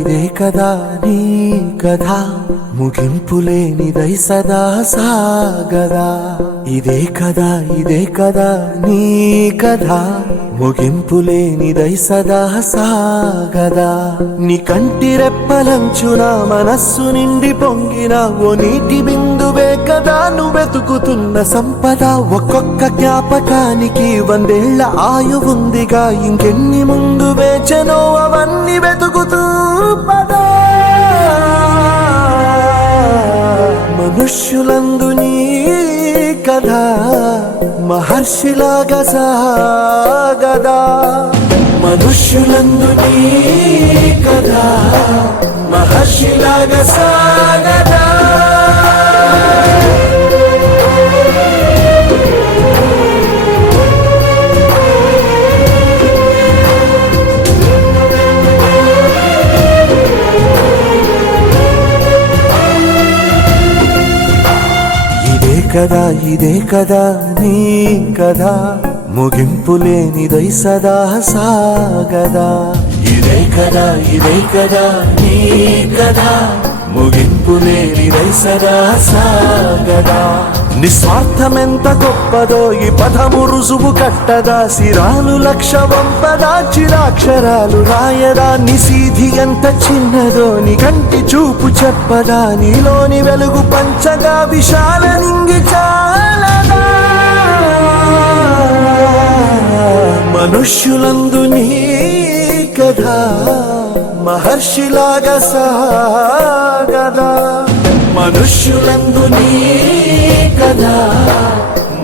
ఇదే కదా నీ కథ ముగింపులేనిదై సదా సాగదా. ఇదే కదా నీ కథ ముగింపులేనిదై సదా సాగదా. నీ కంటి రెప్పలంచున మనస్సు నిండి పొంగిన ఓ నీటి బిందువే కదా నువ్వెతుకుతున్న సంపద. ఒక్కొక్క జ్ఞాపకానికి 100 ఏళ్ల ఆయువుందిగా, ఇంకెన్ని ముందు వేచనో అవన్నీ వెతుకుతూ పదా. మనుష్యులందు నీ కథ మహర్షిలాగా సాగదా. మనుష్యులందు నీ కథ మహర్షిలాగా సాగదా. ఇదే కదా నీ కథ ముగింపులేనిదై సదా సాగదా. ఇదే కదా నీ కథ ముగింపులేనిదై సదా సాగదా. నిస్వార్థమెంత గొప్పదో ఈ పదము రుజువు కట్టదా. శిరాలు 1,00,000 వంపదా, చిరాక్షరాలు రాయదా. నిశీధి ఎంత చిన్నదో నీ కంటి చూపు చెప్పదా. నీలోని వెలుగు పంచగా విశాల నింగి చాలదా. మనుష్యులందు నీ కథ మహర్షిలాగా సాగదా. మనుష్యులందు నీ కథ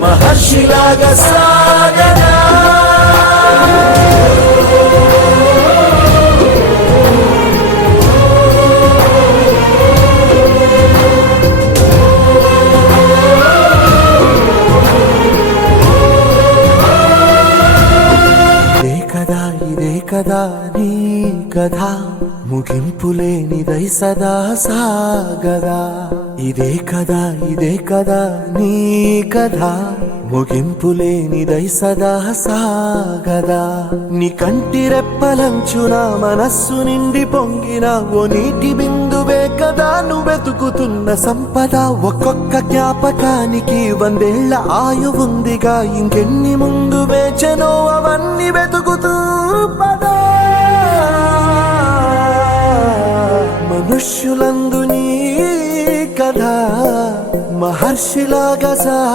మహర్షిలాగా సాగదా. ఇదే కదా నీ కథ ముగింపులేనిదై సదా సాగదా. ఇదే కదా నీ కథ ముగింపులేనిదై సదా సాగదా. నీ కంటి రెప్పలంచున మనస్సు నిండి పొంగిన ఓ నీటి బిందువే కదా నువ్వెతుకుతున్న సంపద. ఒక్కొక్క జ్ఞాపకానికి 100 ఏళ్ల ఆయువుందిగా, ఇంకెన్ని ముందు వేచనో అవన్నీ వెతుకుతూ పదా. మనుష్యులందు నీ కథ మహర్షిలాగా